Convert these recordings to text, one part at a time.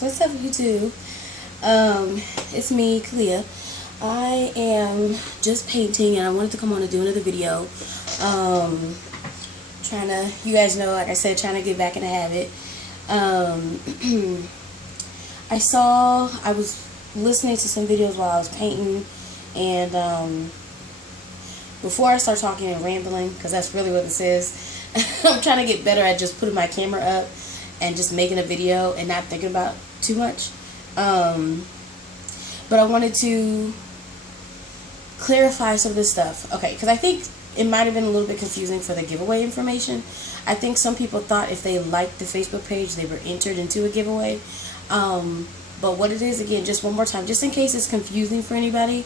guys, what's up YouTube? It's me, Clea. I am just painting and I wanted to come on and do another video. Trying to, you guys know, like I said, trying to get back in the habit. I was listening to some videos while I was painting, and before I start talking and rambling, because that's really what this is, I'm trying to get better at just putting my camera up and just making a video and not thinking about too much. But I wanted to clarify some of this stuff. Okay, because I think it might have been a little bit confusing for the giveaway information. I think some people thought if they liked the Facebook page, they were entered into a giveaway. But what it is, again, just one more time, just in case it's confusing for anybody,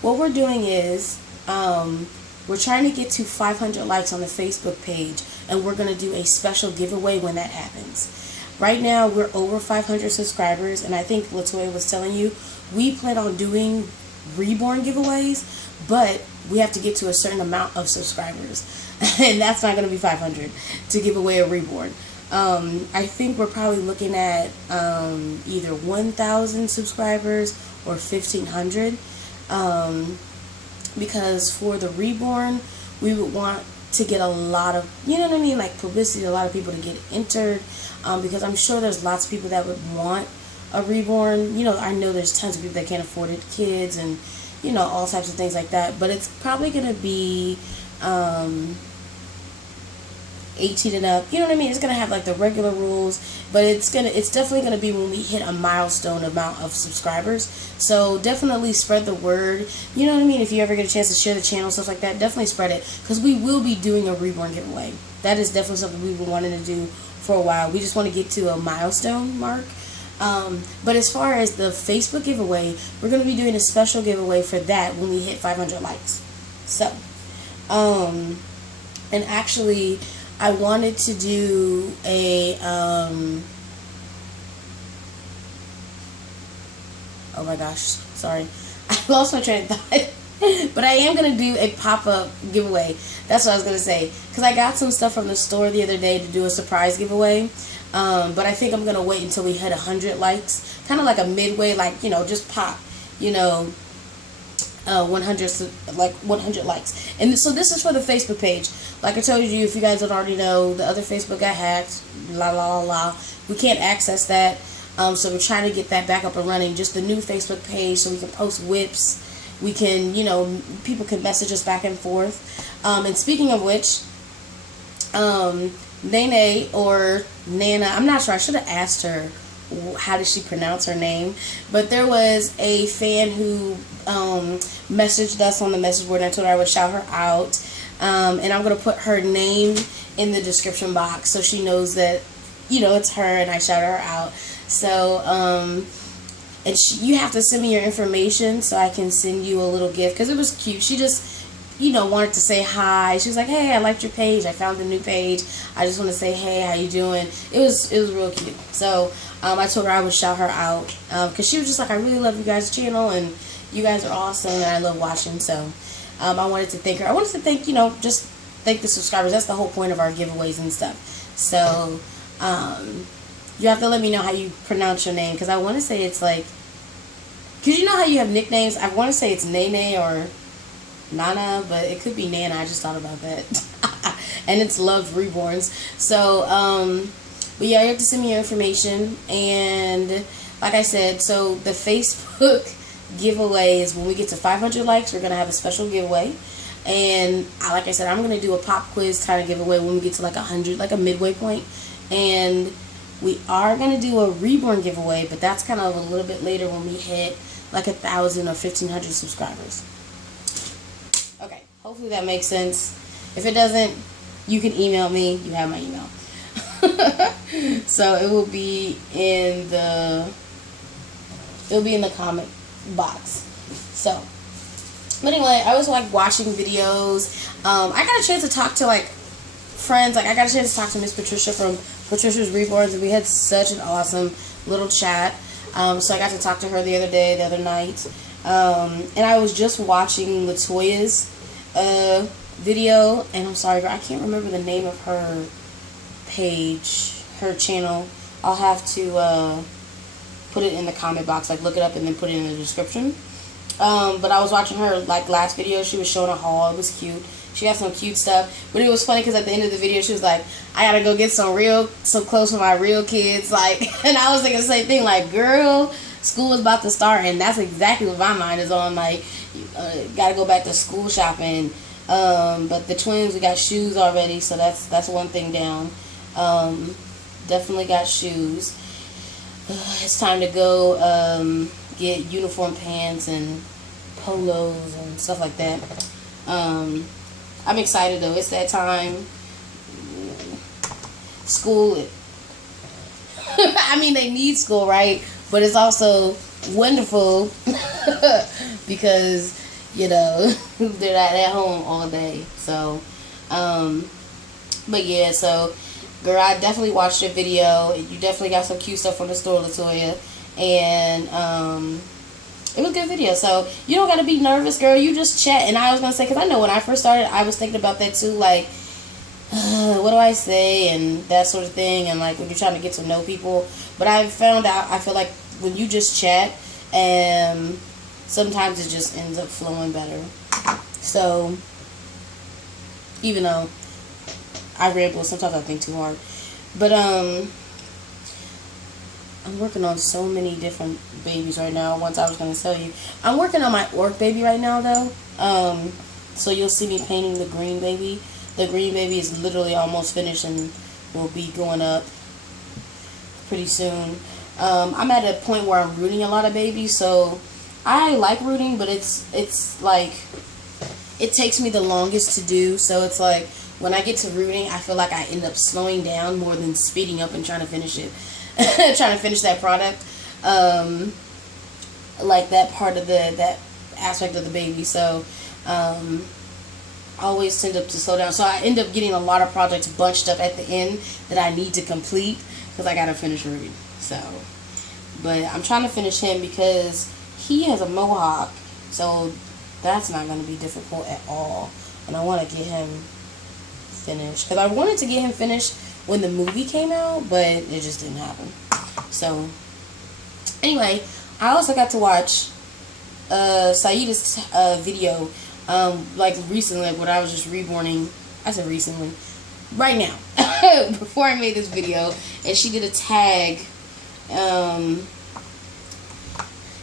what we're doing is we're trying to get to 500 likes on the Facebook page, and we're going to do a special giveaway when that happens. Right now, we're over 500 subscribers, and I think Latoya was telling you, we plan on doing Reborn giveaways, but we have to get to a certain amount of subscribers, and that's not going to be 500 to give away a Reborn. I think we're probably looking at either 1,000 subscribers or 1,500, because for the Reborn, we would want to get a lot of, you know what I mean, like publicity, a lot of people to get entered, because I'm sure there's lots of people that would want a Reborn. You know, I know there's tons of people that can't afford it, kids and, you know, all types of things like that, but it's probably going to be 18 and up, you know what I mean? It's gonna have like the regular rules, but it's definitely gonna be when we hit a milestone amount of subscribers. So definitely spread the word, you know what I mean? If you ever get a chance to share the channel, stuff like that, definitely spread it, because we will be doing a Reborn giveaway. That is definitely something we've been wanting to do for a while. We just want to get to a milestone mark. But as far as the Facebook giveaway, we're going to be doing a special giveaway for that when we hit 500 likes. So, and actually, I wanted to do a, oh my gosh, sorry, I lost my train of thought, but I am going to do a pop-up giveaway. That's what I was going to say, because I got some stuff from the store the other day to do a surprise giveaway, but I think I'm going to wait until we hit 100 likes, kind of like a midway, like, you know, just pop, you know, 100 likes. And so this is for the Facebook page. Like I told you, if you guys don't already know, the other Facebook got hacked, we can't access that, so we're trying to get that back up and running. Just the new Facebook page, so we can post whips, we can, you know, people can message us back and forth. And speaking of which, Nene or Nana, I'm not sure, I should have asked her how did she pronounce her name, but there was a fan who messaged us on the message board, and I told her I would shout her out, and I'm going to put her name in the description box so she knows that, you know, it's her and I shout her out. So and you have to send me your information so I can send you a little gift, because it was cute. She just, you know, wanted to say hi. She was like, hey, I liked your page, I found the new page, I just want to say hey, how you doing. It was real cute. So I told her I would shout her out, because she was just like, I really love you guys' channel, and you guys are awesome, and I love watching. So I wanted to thank her. I wanted to thank, you know, just thank the subscribers. That's the whole point of our giveaways and stuff. So you have to let me know how you pronounce your name, because I want to say it's like, because you know how you have nicknames, I want to say it's Nene or Nana, but it could be Nana. I just thought about that. And it's Love Reborns. So but yeah, you have to send me your information. And like I said, so the Facebook giveaway is when we get to 500 likes, we're going to have a special giveaway. And like I said, I'm going to do a pop quiz kind of giveaway when we get to like 100, like a midway point. And we are going to do a Reborn giveaway, but that's kind of a little bit later when we hit like 1,000 or 1,500 subscribers. Okay, hopefully that makes sense. If it doesn't, you can email me. You have my email. So it will be in the comment box. So, but anyway, I was like watching videos. I got a chance to talk to like friends. Like I got a chance to talk to Miss Patricia from Patricia's Reborns, and we had such an awesome little chat. So I got to talk to her the other night. And I was just watching Latoya's video, and I'm sorry, girl, I can't remember the name of her page, her channel. I'll have to put it in the comment box, like look it up and then put it in the description. But I was watching her like last video. She was showing a haul. It was cute. She got some cute stuff. But it was funny because at the end of the video she was like, I gotta go get some clothes for my real kids. Like, and I was thinking the same thing. Like, girl, school is about to start, and that's exactly what my mind is on. Like, gotta go back to school shopping. But the twins, we got shoes already, so that's one thing down. Definitely got shoes. It's time to go get uniform pants and polos and stuff like that. I'm excited though. It's that time. School. I mean, they need school, right? But it's also wonderful because, you know, they're not at home all day. So, but yeah, so, girl, I definitely watched your video. You definitely got some cute stuff from the store, Latoya. And, it was a good video. So, you don't got to be nervous, girl. You just chat. And I was going to say, because I know when I first started, I was thinking about that too. Like, what do I say? And that sort of thing. And, like, when you're trying to get to know people. But I found out, I feel like when you just chat, sometimes it just ends up flowing better. So, even though I ramble, sometimes I think too hard. But, I'm working on so many different babies right now. Once I was going to tell you. I'm working on my orc baby right now, though. So you'll see me painting the green baby. The green baby is literally almost finished and will be going up pretty soon. I'm at a point where I'm rooting a lot of babies. So I like rooting, but it's like, it takes me the longest to do. So it's like, when I get to rooting, I feel like I end up slowing down more than speeding up and trying to finish it. Trying to finish that product, like that part of that aspect of the baby. So I always tend up to slow down. So I end up getting a lot of projects bunched up at the end that I need to complete because I gotta finish reading. So, but I'm trying to finish him because he has a mohawk, so that's not gonna be difficult at all. And I want to get him finished because I wanted to get him finished when the movie came out, but it just didn't happen. So, anyway, I also got to watch Saida's video, like recently, like when I was just reborning. I said recently, right now, before I made this video, and she did a tag.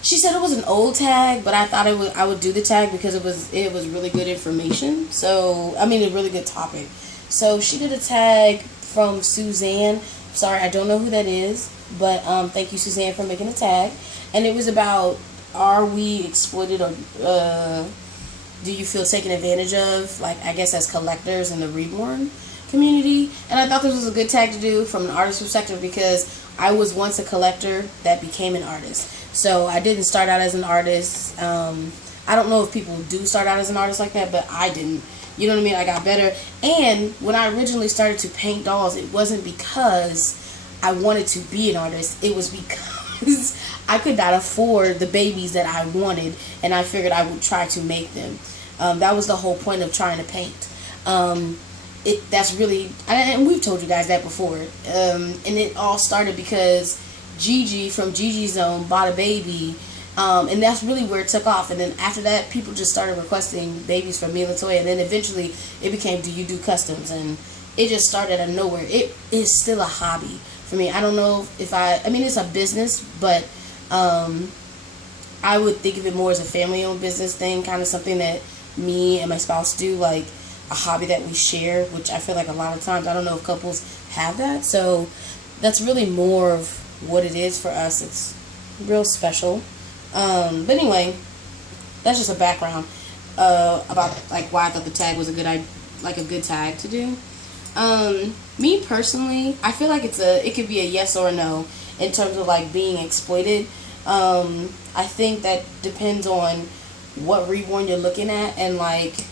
She said it was an old tag, but I thought I would do the tag because it was really good information. So, I mean, a really good topic. So she did a tag from Suzanne. Sorry, I don't know who that is, but thank you, Suzanne, for making a tag. And it was about, are we exploited, or do you feel taken advantage of, like, I guess as collectors in the Reborn community? And I thought this was a good tag to do from an artist perspective because I was once a collector that became an artist. So I didn't start out as an artist. I don't know if people do start out as an artist like that, but I didn't. You know what I mean? I got better. And when I originally started to paint dolls, it wasn't because I wanted to be an artist. It was because I could not afford the babies that I wanted, and I figured I would try to make them. That was the whole point of trying to paint. That's really, and we've told you guys that before. And it all started because Gigi from Gigi's Zone bought a baby. And that's really where it took off. And then after that, people just started requesting babies from me and Latoya. And then eventually, it became, do you do customs? And it just started out of nowhere. It is still a hobby for me. I don't know if I mean, it's a business, but I would think of it more as a family-owned business thing, kind of something that me and my spouse do, like a hobby that we share, which I feel like a lot of times, I don't know if couples have that. So that's really more of what it is for us. It's real special. But anyway, that's just a background about like why I thought the tag was a good tag to do. Me personally, I feel like it could be a yes or a no in terms of like being exploited. I think that depends on what Reborn you're looking at, and like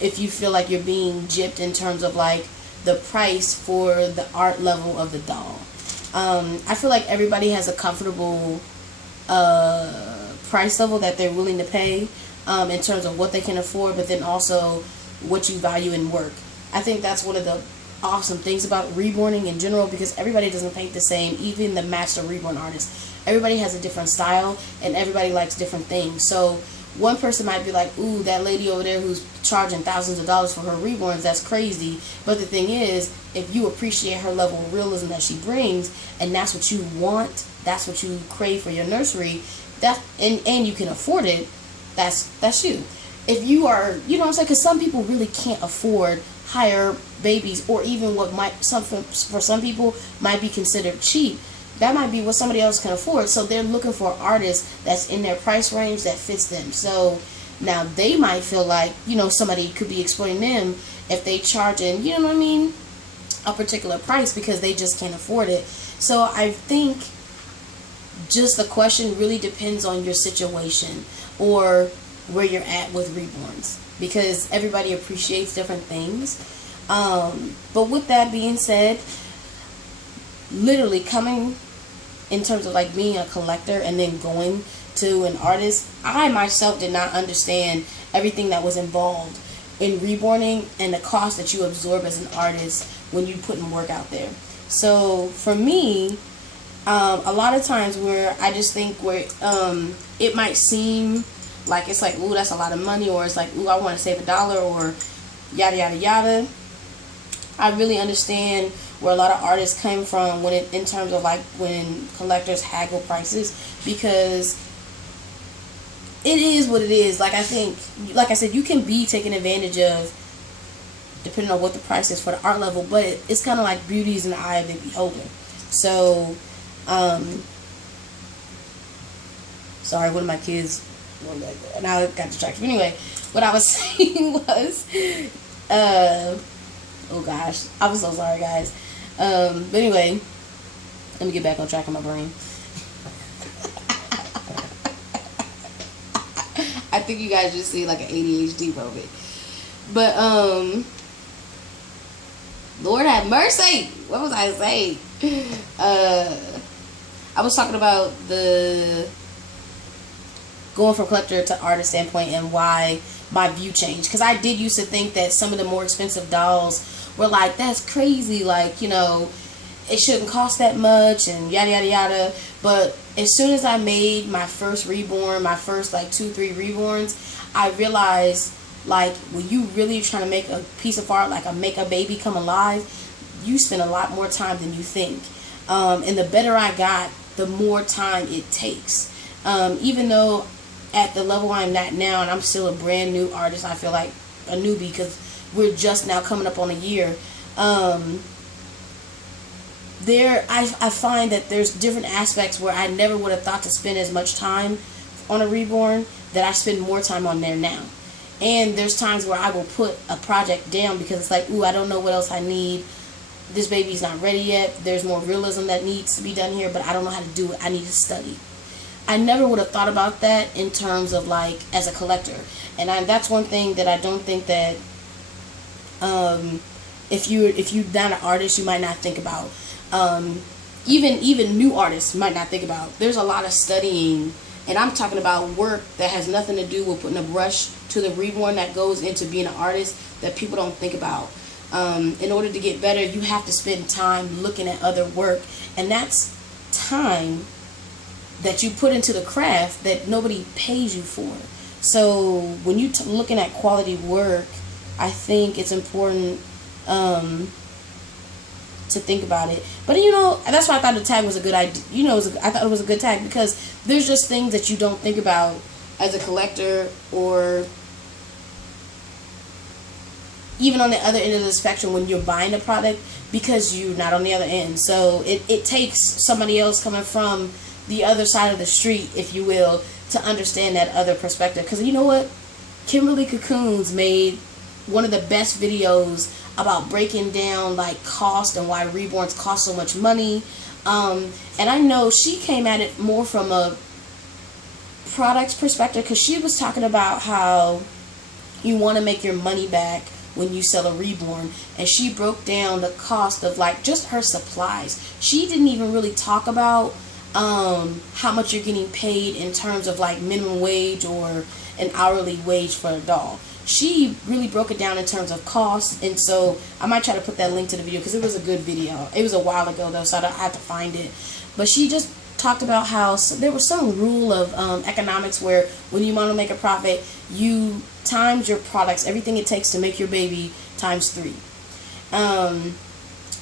if you feel like you're being gypped in terms of like the price for the art level of the doll. I feel like everybody has a comfortable price level that they're willing to pay in terms of what they can afford, but then also what you value in work. I think that's one of the awesome things about reborning in general, because everybody doesn't paint the same. Even the master reborn artists, everybody has a different style and everybody likes different things. So one person might be like, ooh, that lady over there who's charging thousands of dollars for her reborns, that's crazy. But the thing is, if you appreciate her level of realism that she brings, and that's what you want, that's what you crave for your nursery, that and you can afford it, that's you. If you are, you know what I'm saying, because some people really can't afford higher babies, or even what might for some people might be considered cheap. That might be what somebody else can afford. So they're looking for an artist that's in their price range that fits them. So now they might feel like, you know, somebody could be exploiting them if they charging, you know what I mean, a particular price because they just can't afford it. So I think just the question really depends on your situation or where you're at with reborns, because everybody appreciates different things. But with that being said, literally coming in terms of like being a collector and then going to an artist, I myself did not understand everything that was involved in reborning and the cost that you absorb as an artist when you put in work out there. So for me, a lot of times where I just think where it might seem like it's like, ooh, that's a lot of money, or it's like, ooh, I want to save $1, or yada yada yada. I really understand where a lot of artists come from when in terms of like when collectors haggle prices, because it is what it is. Like I think, like I said, you can be taken advantage of depending on what the price is for the art level, but it's kind of like beauty's in the eye of the beholder. So, sorry, one of my kids, now I got distracted. But anyway, what I was saying was, oh gosh, I'm so sorry, guys. But anyway, let me get back on track in my brain. I think you guys just see like an ADHD moment. But Lord have mercy. What was I saying? I was talking about the going from collector to artist standpoint and why my view changed. Because I did used to think that some of the more expensive dolls were like, that's crazy, like, you know, it shouldn't cost that much and yada yada yada. But as soon as I made my first reborn, my first like 2-3 reborns, I realized like when you really trying to make a piece of art, like make a baby come alive, you spend a lot more time than you think. And the better I got, the more time it takes. Even though at the level I'm at now, and I'm still a brand new artist, I feel like a newbie because we're just now coming up on a year. I find that there's different aspects where I never would have thought to spend as much time on a reborn that I spend more time on there now. And there's times where I will put a project down because it's like, ooh, I don't know what else I need. This baby's not ready yet. There's more realism that needs to be done here, but I don't know how to do it. I need to study. I never would have thought about that in terms of like as a collector. And that's one thing that I don't think that if you're not an artist, you might not think about. Even new artists might not think about. There's a lot of studying, and I'm talking about work that has nothing to do with putting a brush to the reborn that goes into being an artist that people don't think about. In order to get better, you have to spend time looking at other work, and that's time that you put into the craft that nobody pays you for. So when you're looking at quality work, I think it's important to think about it. But you know, that's why I thought the tag was a good idea. You know, I thought it was a good tag because there's just things that you don't think about as a collector, or even on the other end of the spectrum when you're buying a product, because you're not on the other end. So it takes somebody else coming from the other side of the street, if you will, to understand that other perspective. Because you know what? Kimberly Cocoons made one of the best videos about breaking down like cost and why reborns cost so much money. And I know she came at it more from a products perspective, because she was talking about how you want to make your money back when you sell a reborn, and she broke down the cost of like just her supplies. She didn't even really talk about how much you're getting paid in terms of like minimum wage or an hourly wage for a doll. she really broke it down in terms of cost. And so I might try to put that link to the video because it was a good video. It was a while ago though, so I have to find it. But she just talked about how there was some rule of economics where when you want to make a profit, you times your products, everything it takes to make your baby, times 3.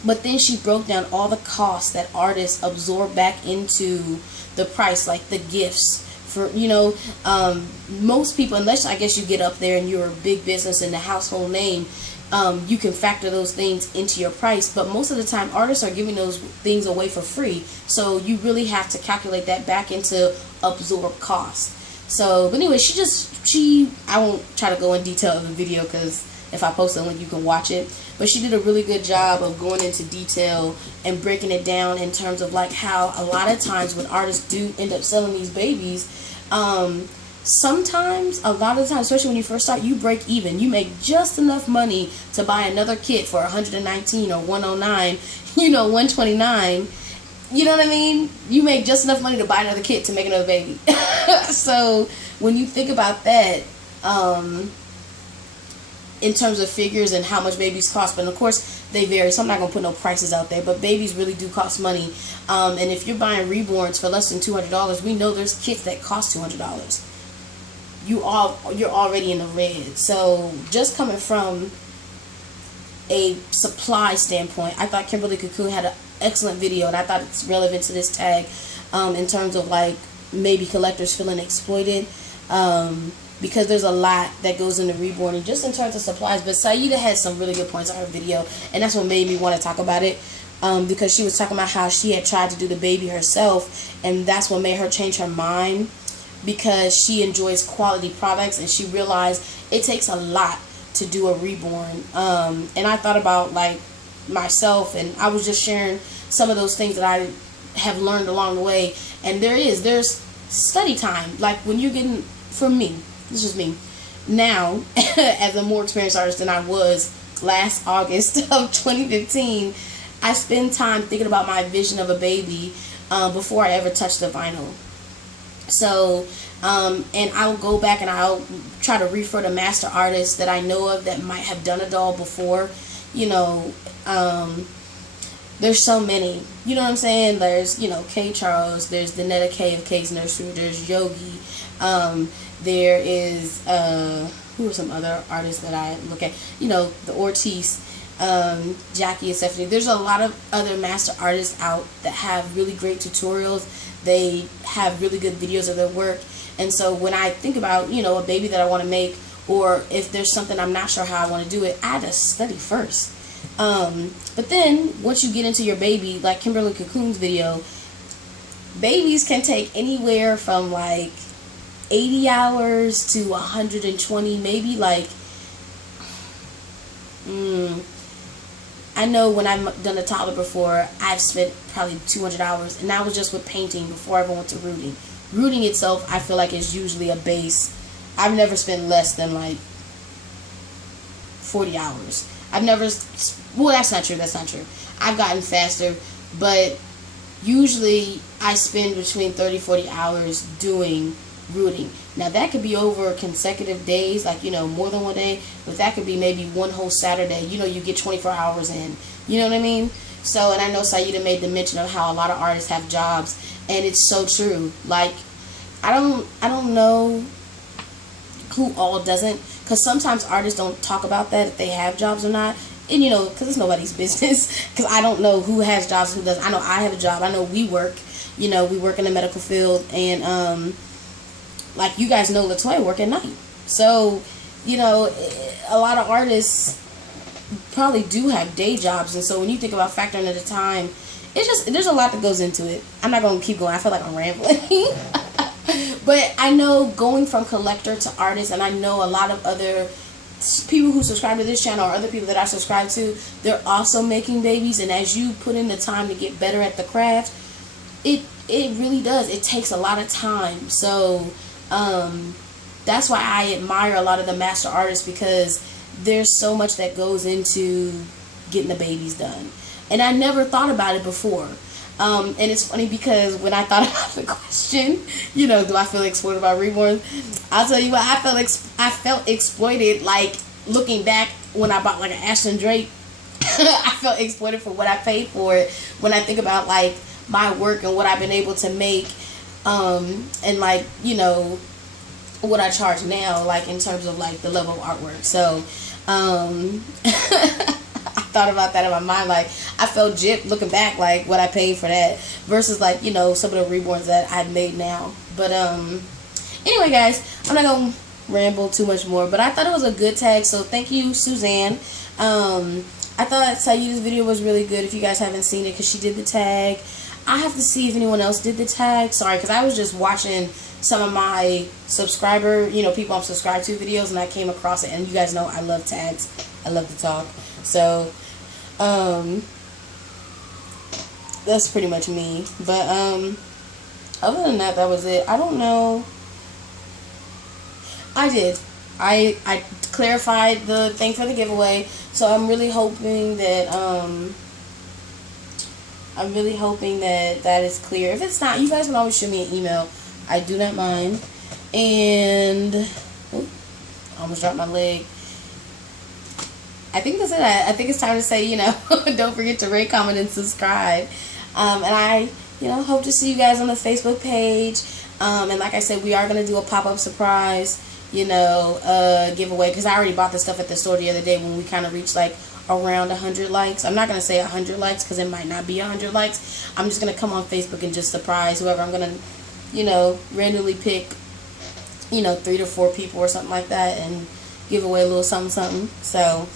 But then she broke down all the costs that artists absorb back into the price, like the gifts for, you know, most people, unless I guess you get up there and you're a big business and a household name, you can factor those things into your price. But most of the time artists are giving those things away for free, so you really have to calculate that back into absorb cost. So but anyway, I won't try to go in detail in the video because if I post a link you can watch it, but she did a really good job of going into detail and breaking it down in terms of like how a lot of times when artists do end up selling these babies, sometimes, a lot of the time, especially when you first start, you break even. You make just enough money to buy another kit for $119 or $109, you know, $129. You know what I mean? You make just enough money to buy another kit to make another baby. So when you think about that, in terms of figures and how much babies cost, but of course they vary, so I'm not gonna put no prices out there, but babies really do cost money. And if you're buying Reborns for less than $200, we know there's kits that cost $200. You're already in the red. So just coming from a supply standpoint, I thought Kimberly Cocoon had an excellent video, and I thought it's relevant to this tag in terms of like maybe collectors feeling exploited, because there's a lot that goes into Reborn and just in terms of supplies. But Saida had some really good points on her video, and that's what made me want to talk about it, because she was talking about how she had tried to do the baby herself, and that's what made her change her mind, because she enjoys quality products and she realized it takes a lot to do a Reborn. And I thought about like myself, and I was just sharing some of those things that I have learned along the way. And there's study time. Like when you're getting, for me, this is me now, as a more experienced artist than I was last August of 2015, I spend time thinking about my vision of a baby before I ever touch the vinyl. So, and I'll go back and I'll try to refer to master artists that I know of that might have done a doll before. You know, there's so many. You know what I'm saying? There's, you know, K. Charles. There's the Netta K of K's Nursery. There's Yogi. There is, who are some other artists that I look at? You know, the Ortiz, Jackie and Stephanie. There's a lot of other master artists out that have really great tutorials. They have really good videos of their work. And so when I think about, you know, a baby that I want to make, or if there's something I'm not sure how I want to do it, I just study first. But then once you get into your baby, like Kimberly Cocoon's video, babies can take anywhere from like 80 hours to 120, maybe like, I know when I've done a toddler before, I've spent probably 200 hours, and that was just with painting before I ever went to rooting. Rooting itself, I feel like, is usually a base. I've never spent less than like 40 hours. I've never, well, that's not true, I've gotten faster, but usually I spend between 30-40 hours doing rooting. Now that could be over consecutive days, like, you know, more than one day, but that could be maybe one whole Saturday. You know, you get 24 hours in, you know what I mean? So, and I know Saida made the mention of how a lot of artists have jobs, and it's so true. Like, I don't know who all doesn't, because sometimes artists don't talk about that, if they have jobs or not. And, you know, because it's nobody's business, because I don't know who has jobs and who doesn't. I know I have a job. I know we work, you know, we work in the medical field, and like you guys know, Latoya work at night. So, you know, a lot of artists probably do have day jobs, and so when you think about factoring at a time, it's just, there's a lot that goes into it. I'm not going to keep going. I feel like I'm rambling. But I know going from collector to artist, and I know a lot of other people who subscribe to this channel or other people that I subscribe to, they're also making babies, and as you put in the time to get better at the craft, it really does. It takes a lot of time. So that's why I admire a lot of the master artists, because there's so much that goes into getting the babies done. And I never thought about it before. And it's funny because when I thought about the question, you know, do I feel exploited by Reborns? I'll tell you what, I felt exploited, like, looking back when I bought, like, an Ashton Drake. I felt exploited for what I paid for it when I think about, like, my work and what I've been able to make, and, like, you know, what I charge now, like, in terms of, like, the level of artwork. So, I thought about that in my mind, like, I felt gypped looking back, like, what I paid for that, versus, like, you know, some of the Reborns that I've made now. But, anyway, guys, I'm not gonna ramble too much more, but I thought it was a good tag, so thank you, Suzanne. I thought Saida's video was really good if you guys haven't seen it, because she did the tag. I have to see if anyone else did the tag. Sorry, because I was just watching some of my subscriber, you know, people I'm subscribed to videos, and I came across it, and you guys know I love tags. I love to talk. So, that's pretty much me. But, other than that, that was it. I don't know. I did. I clarified the thing for the giveaway, so I'm really hoping that that is clear. If it's not, you guys can always shoot me an email. I do not mind. And I almost dropped my leg. I think that's it. I think it's time to say, you know, don't forget to rate, comment, and subscribe. And I, you know, hope to see you guys on the Facebook page. And like I said, we are gonna do a pop-up surprise, you know, giveaway, because I already bought the stuff at the store the other day when we kind of reached, like, around 100 likes. I'm not going to say 100 likes because it might not be 100 likes. I'm just going to come on Facebook and just surprise whoever. I'm going to, you know, randomly pick, you know, 3 to 4 people or something like that and give away a little something, something. So,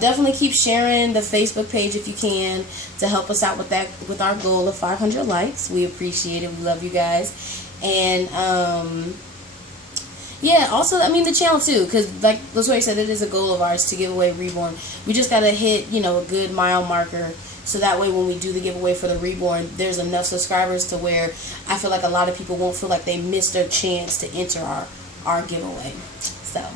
definitely keep sharing the Facebook page if you can to help us out with that, with our goal of 500 likes. We appreciate it. We love you guys. And, yeah, also, I mean, the channel, too, because, like LaToya said, it is a goal of ours to give away Reborn. We just got to hit, you know, a good mile marker, so that way when we do the giveaway for the Reborn, there's enough subscribers to where I feel like a lot of people won't feel like they missed their chance to enter our giveaway. So,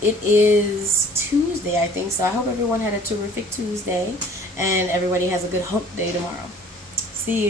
it is Tuesday, I think, so I hope everyone had a terrific Tuesday, and everybody has a good hump day tomorrow. See you.